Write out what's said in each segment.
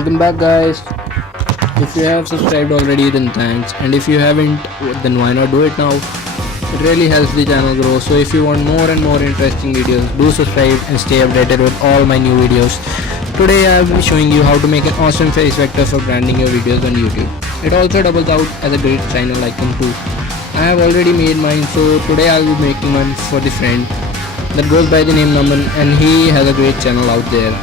Welcome back, guys. If you have subscribed already, then thanks, and if you haven't, then why not do it now? It really helps the channel grow. So if you want more and more interesting videos, do subscribe and stay updated with all my new videos. Today I will be showing you how to make an awesome face vector for branding your videos on YouTube. It also doubles out as a great channel icon too. I have already made mine, so today I will be making one for the friend that goes by the name Naman, and he has a great channel out there.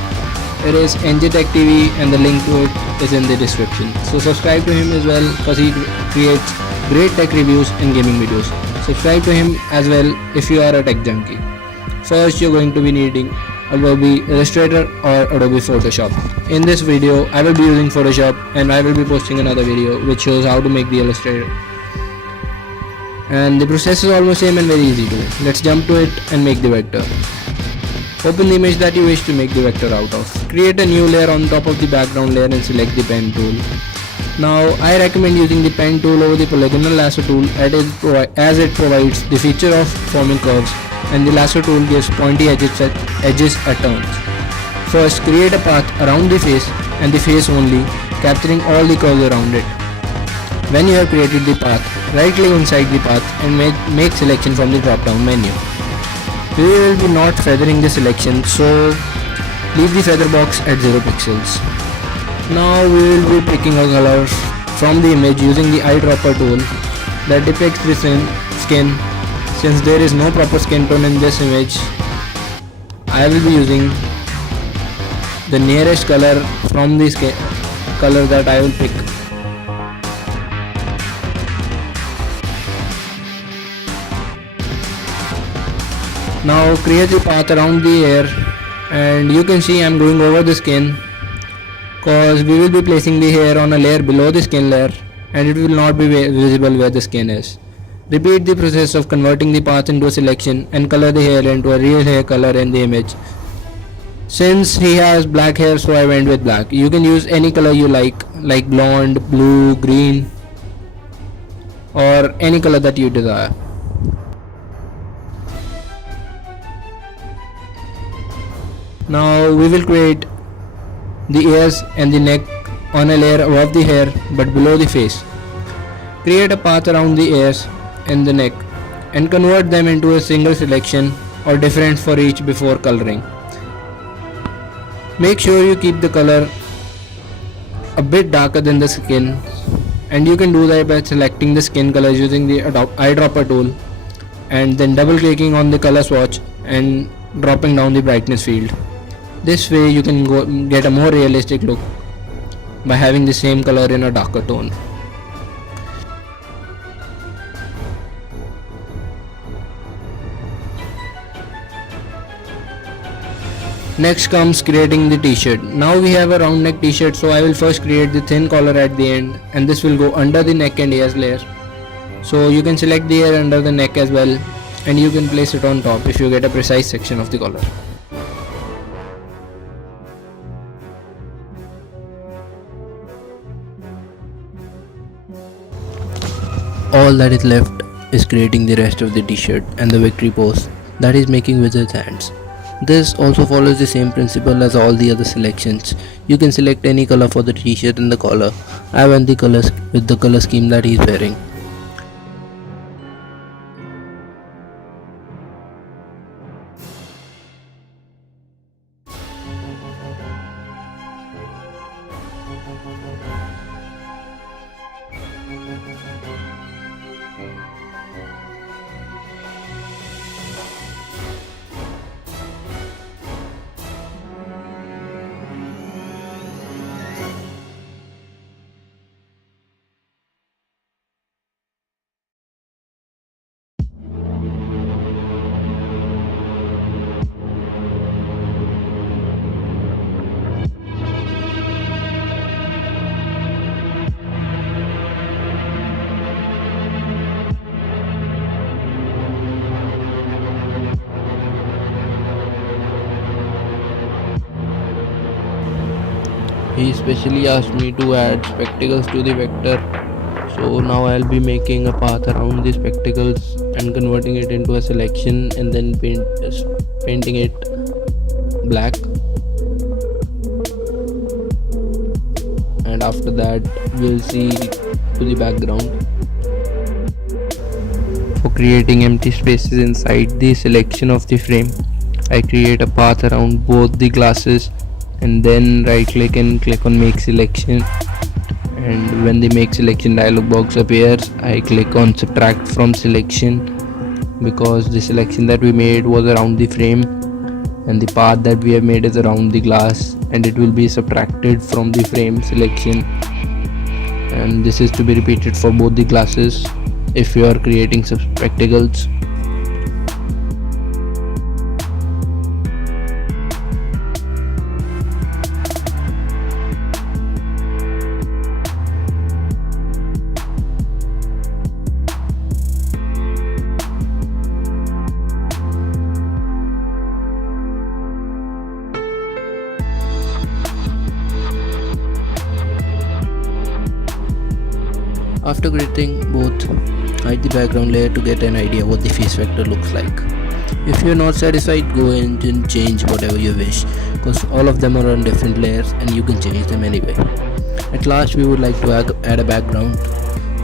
It is NG Tech TV, and the link to it is in the description. So subscribe to him as well, because he creates great tech reviews and gaming videos. Subscribe to him as well if you are a tech junkie. First, you're going to be needing Adobe Illustrator or Adobe Photoshop. In this video, I will be using Photoshop, and I will be posting another video which shows how to make the Illustrator. And the process is almost same and very easy too. Let's jump to it and make the vector. Open the image that you wish to make the vector out of. Create a new layer on top of the background layer and select the pen tool. Now I recommend using the pen tool over the polygonal lasso tool as it provides the feature of forming curves, and the lasso tool gives pointy edges at turns. First, create a path around the face and the face only, capturing all the curves around it. When you have created the path, right click inside the path and make selection from the drop down menu. We will be not feathering the selection, so leave the feather box at 0 pixels. Now we will be picking a color from the image using the eyedropper tool that depicts the skin. Since there is no proper skin tone in this image, I will be using the nearest color from the color that I will pick. Now create the path around the hair, and you can see I am going over the skin, cause we will be placing the hair on a layer below the skin layer, and it will not be visible where the skin is. Repeat the process of converting the path into a selection and color the hair into a real hair color in the image. Since he has black hair, so I went with black. You can use any color you like blonde, blue, green, or any color that you desire. Now we will create the ears and the neck on a layer above the hair but below the face. Create a path around the ears and the neck and convert them into a single selection or different for each before coloring. Make sure you keep the color a bit darker than the skin, and you can do that by selecting the skin color using the eyedropper tool and then double clicking on the color swatch and dropping down the brightness field. This way you can get a more realistic look by having the same color in a darker tone. Next comes creating the t-shirt. Now we have a round neck t-shirt, so I will first create the thin collar at the end, and this will go under the neck and ears layer. So you can select the hair under the neck as well, and you can place it on top if you get a precise section of the collar. All that is left is creating the rest of the t-shirt and the victory pose, that is making wizard's hands. This also follows the same principle as all the other selections. You can select any color for the t-shirt and the collar. I went the colors with the color scheme that he is wearing. He specially asked me to add spectacles to the vector, so now I'll be making a path around the spectacles and converting it into a selection and then painting it black. and after that we'll see to the background. For creating empty spaces inside the selection of the frame, I create a path around both the glasses and then right click and click on make selection, and when the make selection dialog box appears I click on subtract from selection, because the selection that we made was around the frame and the path that we have made is around the glass, and it will be subtracted from the frame selection, and this is to be repeated for both the glasses if you are creating some spectacles. After creating both, hide the background layer to get an idea what the face vector looks like. If you are not satisfied, go ahead and change whatever you wish, because all of them are on different layers and you can change them anyway. At last we would like to add a background.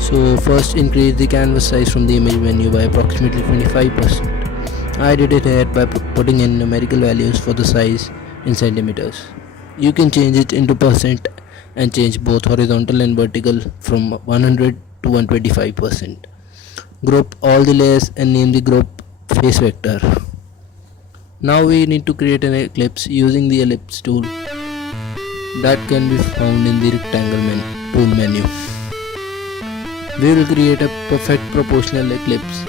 So first increase the canvas size from the image menu by approximately 25%. I did it here by putting in numerical values for the size in centimeters. You can change it into percent and change both horizontal and vertical from 100 to 125%. Group all the layers and name the group face vector. Now we need to create an ellipse using the ellipse tool that can be found in the rectangle tool menu. We will create a perfect proportional ellipse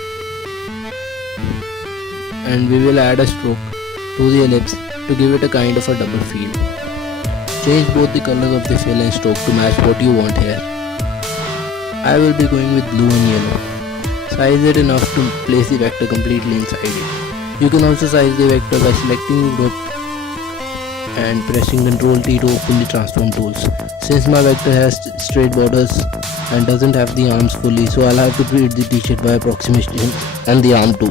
and we will add a stroke to the ellipse to give it a kind of a double feel. Change both the colors of the fill and stroke to match what you want here. I will be going with blue and yellow. Size it enough to place the vector completely inside it. You can also size the vector by selecting the group and pressing Ctrl T to open the transform tools. Since my vector has straight borders and doesn't have the arms fully, so I'll have to create the t-shirt by approximation and the arm too.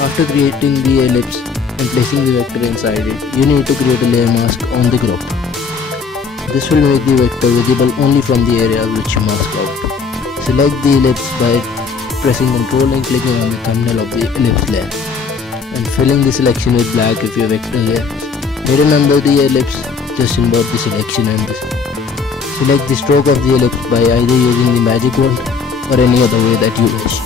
After creating the ellipse and placing the vector inside it, you need to create a layer mask on the group. This will make the vector visible only from the areas which you mask out. Select the ellipse by pressing Ctrl and clicking on the thumbnail of the ellipse layer and filling the selection with black if your vector layer. Hidden under the ellipse, just invert the selection and select the stroke of the ellipse by either using the magic wand or any other way that you wish.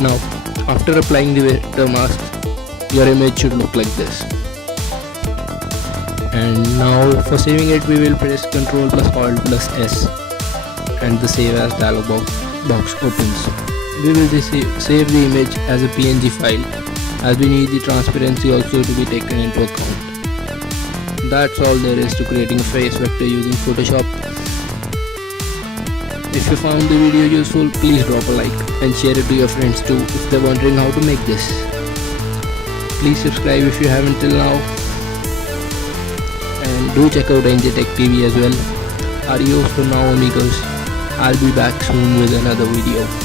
Now, after applying the vector mask, your image should look like this. And now for saving it, we will press Ctrl plus Alt plus S and the save as dialog box opens. We will save the image as a PNG file, as we need the transparency also to be taken into account. That's all there is to creating a face vector using Photoshop. If you found the video useful, please drop a like and share it to your friends too if they're wondering how to make this. Please subscribe if you haven't till now, and do check out NJ Tech TV as well. Adios for now amigos. I'll be back soon with another video.